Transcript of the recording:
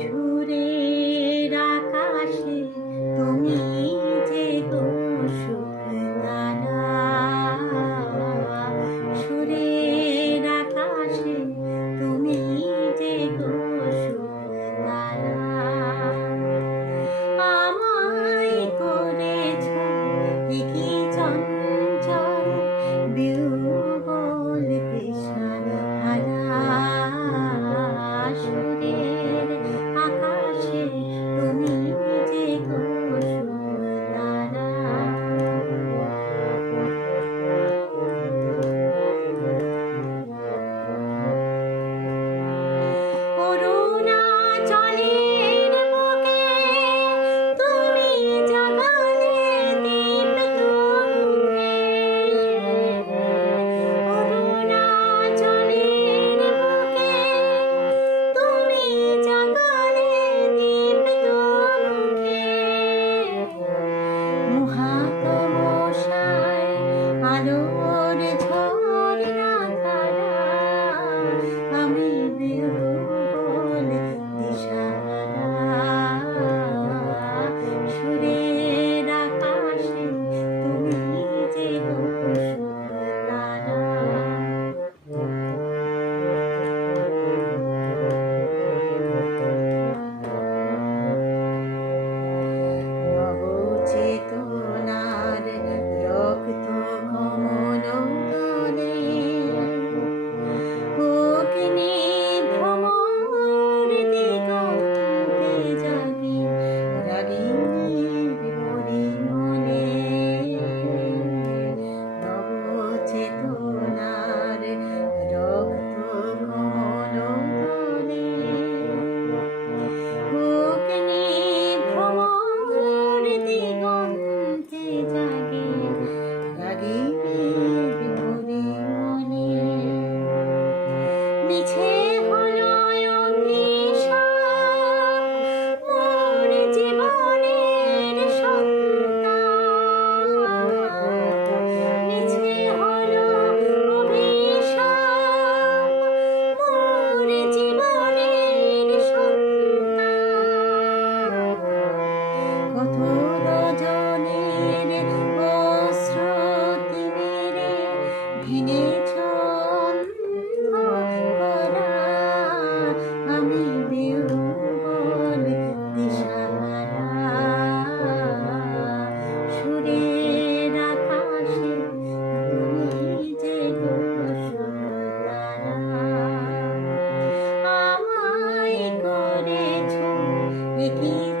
সুরের আকাশে তুমি যে গো সুখদানা সুরের আকাশে তুমি যে গো সুখদানা আমায় করেছ কি চঞ্চল বিউ I don't know. 那个 Nikita.